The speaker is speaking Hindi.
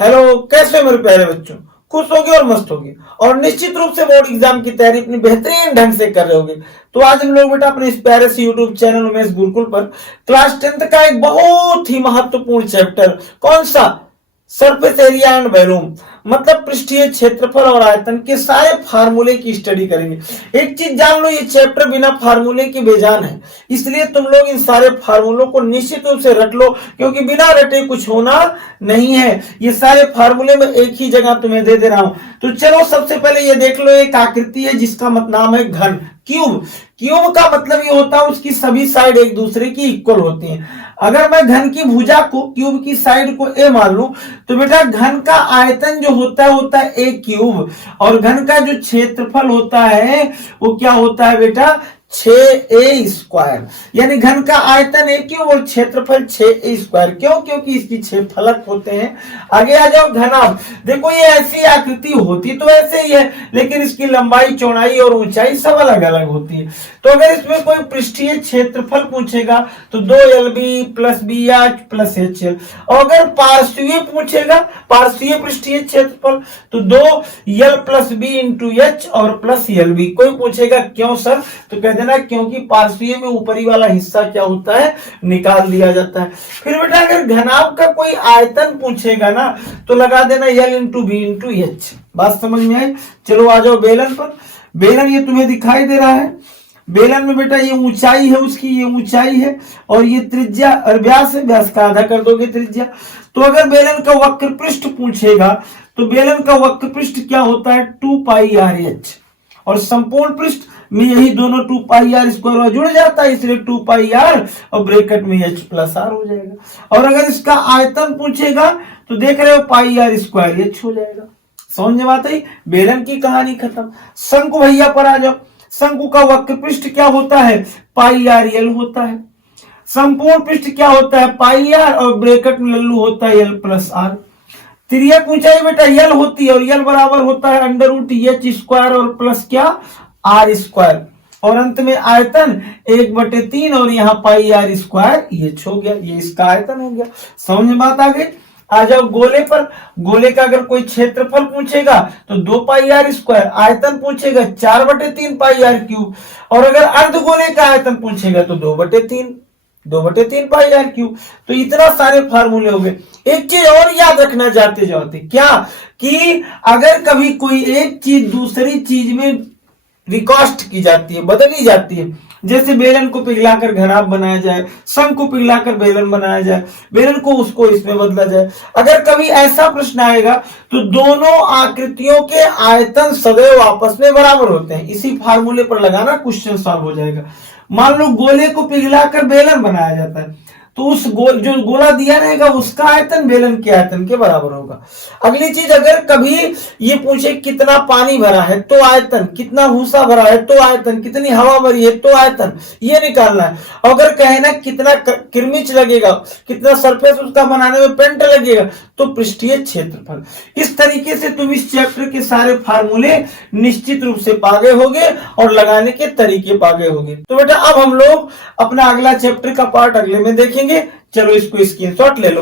हेलो, कैसे हो मेरे प्यारे बच्चों? खुश होगे और मस्त होगे और निश्चित रूप से बोर्ड एग्जाम की तैयारी अपनी बेहतरीन ढंग से कर रहे होगे। तो आज हम लोग बेटा अपने इस प्यारे से यूट्यूब चैनल उमेश गुरुकुल पर क्लास 10th का एक बहुत ही महत्वपूर्ण चैप्टर, कौन सा? सरफेस एरिया एंड वॉल्यूम, मतलब पृष्ठीय क्षेत्रफल और आयतन के सारे फार्मूले की स्टडी करेंगे। एक चीज जान लो, ये चैप्टर बिना फार्मूले के बेजान है, इसलिए तुम लोग इन सारे फार्मूलों को निश्चित रूप से रट लो, क्योंकि बिना रटे कुछ होना नहीं है। ये सारे फार्मूले में एक ही जगह तुम्हें दे रहा हूं। तो चलो सबसे पहले ये देख लो, एक आकृति है जिसका नाम है घन, क्यूब। क्यूब का मतलब ये होता है उसकी सभी साइड एक दूसरे की इक्वल होती हैं। अगर मैं घन की भुजा को, क्यूब की साइड को ए मान लूं, तो बेटा घन का आयतन जो होता है ए क्यूब, और घन का जो क्षेत्रफल होता है वो क्या होता है बेटा? 6a square. यानी घन का आयतन ए क्यूब और क्षेत्रफल 6a स्क्वायर। क्यों? क्योंकि इसकी 6 फलक होते हैं। आगे आ जाओ, घनाभ। देखो ये ऐसी आकृति होती तो ऐसे ही है, लेकिन इसकी लंबाई, चौड़ाई और ऊंचाई सब अलग अलग होती है। तो अगर इसमें कोई पृष्ठीय क्षेत्रफल पूछेगा तो 2lb plus bh plus hL, और अगर पार्श्वीय पूछेगा, पार्श्वीय पृष्ठीय क्षेत्रफल, तो 2l plus b into h और प्लस lb। कोई पूछेगा क्यों सर, तो कह देना क्योंकि पार्श्वीय में ऊपरी वाला हिस्सा क्या होता है? निकाल दिया जाता है। फिर बेटा अगर घनाभ का कोई आयतन पूछेगा ना, तो लगा देना l into b into h। बात समझ में आई? चलो आ जाओ बेलन पर। बेलन ये तुम्हें दिखाई दे रहा है। बेलन में बेटा ये ऊंचाई है उसकी, ये ऊंचाई है, और ये त्रिज्या और व्यास है, व्यास का आधा कर दोगे त्रिज्या। तो अगर बेलन का वक्र पृष्ठ पूछेगा तो बेलन का वक्र पृष्ठ क्या होता है? 2πr/h, और संपूर्ण पृष्ठ में यही दोनों 2πr स्क्वायर जुड़ जाता है, इसलिए 2πr और ब्रैकेट में h प्लस r हो जाएगा। और अगर इसका आयतन पूछेगा तो देख रहे हो πr स्क्वायर h हो जाएगा। समझ में बात आई? बेलन की कहानी खत्म। शंकु भैया पर आ जाओ। शंकु का वक्र पृष्ठ क्या होता है? πrl होता है। संपूर्ण पृष्ठ क्या होता है? πr और ब्रैकेट में लल्लू होता है l प्लस r। तिर्यक ऊंचाई बेटा यल होती है, और यल बराबर होता है √h स्क्वायर और प्लस क्या? r square. और अंत में आयतन 1/3, और यहाँ πr स्क्वायर h हो गया, ये इसका आयतन हो गया। समझ में बात आ गई? आ जाओ गोले पर। गोले का अगर कोई क्षेत्रफल पूछेगा तो 2πr स्क्वायर, आयतन पूछेगा 4/3 πr क्यूब, और अगर अर्धगोले का आयतन पूछेगा तो 2/3 πr क्यूब। तो इतना सारे फार्मूले हो गए। एक चीज और याद रखना जाते जाते, क्या कि अगर कभी कोई एक चीज दूसरी चीज में रिकास्ट की जाती है, बदली जाती है, जैसे बेलन को पिघलाकर घनाभ बनाया जाए, शंख को पिघलाकर बेलन बनाया जाए, बेलन को उसको इसमें बदला जाए, अगर कभी ऐसा प्रश्न आएगा तो दोनों आकृतियों के आयतन सदैव आपस में बराबर होते हैं। इसी फार्मूले पर लगाना, क्वेश्चन सॉल्व हो जाएगा। मान लो गोले को पिघलाकर बेलन बनाया जाता है, तो उस जो गोला दिया रहेगा उसका आयतन बेलन के आयतन के बराबर होगा। अगली चीज, अगर कभी ये पूछे कितना पानी भरा है तो आयतन, कितना भूसा भरा है तो आयतन, कितनी हवा भरी है तो आयतन, ये निकालना है। अगर कहे ना कितना किरमिच लगेगा, कितना सरफेस उसका बनाने में पेंट लगेगा, तो पृष्ठीय क्षेत्रफल। इस तरीके से तुम इस चैप्टर के सारे फार्मूले निश्चित रूप से पा गए होगे और लगाने के तरीके पा गए होगे। तो बेटा अब हम लोग अपना अगला चैप्टर का पार्ट अगले में देखेंगे। चलो इसको स्क्रीनशॉट ले लो।